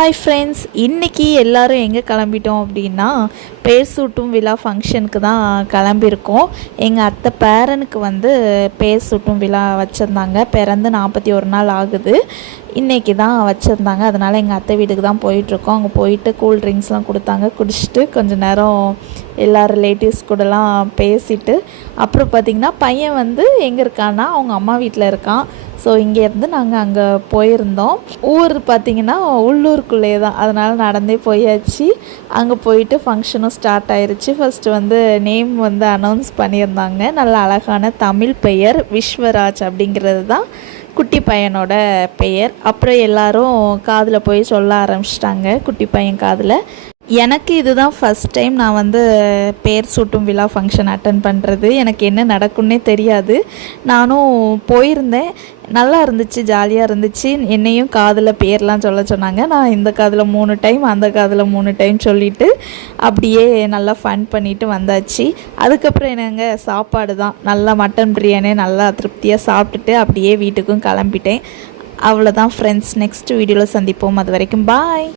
Hi friends, இன்றைக்கி எல்லோரும் எங்கே கிளம்பிட்டோம் அப்படின்னா பேர் சூட்டும் விழா ஃபங்க்ஷனுக்கு தான் கிளம்பியிருக்கோம். எங்கள் அத்தை பேரனுக்கு பேர் சூட்டும் விழா வச்சுருந்தாங்க. பிறந்து 41 நாள் ஆகுது. இன்றைக்கி தான் வச்சுருந்தாங்க. அதனால் எங்கள் அத்தை வீட்டுக்கு தான் போயிட்டுருக்கோம். அங்கே போயிட்டு கூல் ட்ரிங்க்ஸ்லாம் கொடுத்தாங்க. குடிச்சிட்டு கொஞ்சம் நேரம் எல்லா ரிலேட்டிவ்ஸ் கூடலாம் பேசிவிட்டு அப்புறம் பார்த்திங்கன்னா பையன் எங்கே இருக்கான்னா அவங்க அம்மா வீட்டில் இருக்கான். ஸோ இங்கேருந்து நாங்கள் அங்கே போயிருந்தோம். ஊர் பார்த்திங்கன்னா உள்ளூருக்குள்ளே தான், அதனால் நடந்தே போயாச்சு. அங்கே போயிட்டு ஃபங்க்ஷனும் ஸ்டார்ட் ஆயிடுச்சு. ஃபஸ்ட்டு நேம் அனௌன்ஸ் பண்ணியிருந்தாங்க. நல்ல அழகான தமிழ் பெயர் விஸ்வராஜ் அப்படிங்கிறது தான் குட்டி பையனோட பெயர். அப்புறம் எல்லோரும் காதில் போய் சொல்ல ஆரம்பிச்சிட்டாங்க குட்டி பையன் காதில். எனக்கு இதுதான் ஃபஸ்ட் டைம் நான் பேர் சூட்டும் விழா ஃபங்க்ஷன் அட்டன் பண்ணுறது. எனக்கு என்ன நடக்கும்னே தெரியாது. நானும் போயிருந்தேன். நல்லா இருந்துச்சு, ஜாலியாக இருந்துச்சு. என்னையும் காதில் பேர்லாம் சொல்ல சொன்னாங்க. நான் இந்த காதில் 3 டைம், அந்த காதில் 3 டைம் சொல்லிவிட்டு அப்படியே நல்லா ஃபன் பண்ணிவிட்டு வந்தாச்சு. அதுக்கப்புறம் என்னங்க சாப்பாடு தான். நல்லா மட்டன் பிரியாணி நல்லா திருப்தியாக சாப்பிட்டுட்டு அப்படியே வீட்டுக்கும் கிளம்பிட்டேன். அவ்வளோதான் ஃப்ரெண்ட்ஸ். நெக்ஸ்ட் வீடியோவில் சந்திப்போம். அது வரைக்கும் பாய்.